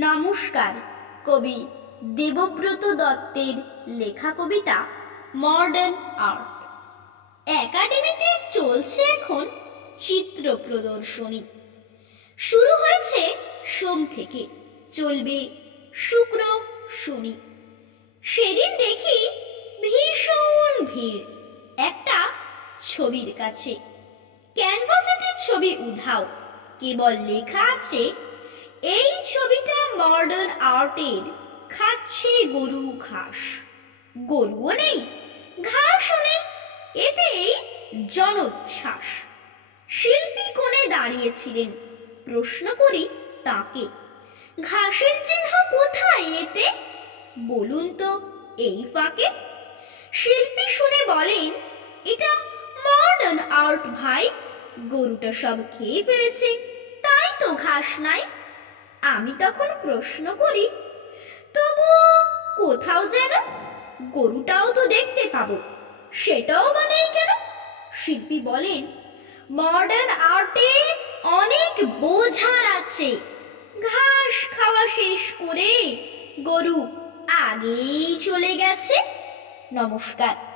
নমস্কার, কবি দেবব্রত দত্তের লেখা কবিতা মডার্ন আর্ট একাডেমিতে চলছে এখন চিত্র প্রদর্শনী। শুরু হয়েছে সোম থেকে, চলবে শুক্র শনি। সেদিন দেখি ভীষণ ভিড়, একটা ছবির কাছে। ক্যানভাসেতে ছবি উধাও, কেবল লেখা আছে এই ছবিটা মডার্ন আর্টের খাচ্ছে গরু ঘাস। গরুও নেই, ঘাসও নেই এতে এতেই জনোচ্ছ্বাস। শিল্পী কোণে দাঁড়িয়েছিলেন, প্রশ্ন করি তাকে, ঘাসের চিহ্ন কোথায় এতে? বলুন তো, এই ফাঁকে। শিল্পী শুনে বলেন, এটা মডার্ন আর্ট ভাই, গরুটা সব খেয়ে ফেলেছে, তাই তো ঘাস নাই। আমি তখন প্রশ্ন করি, তবু কোথাও যেন গরুটাও তো দেখতে পাবো, সেটাও নেই কেন? শিল্পী বলেন, মডার্ন আর্টে অনেক বোঝার আছে, ঘাস খাওয়া শেষ করে গরু আগেই চলে গেছে। নমস্কার।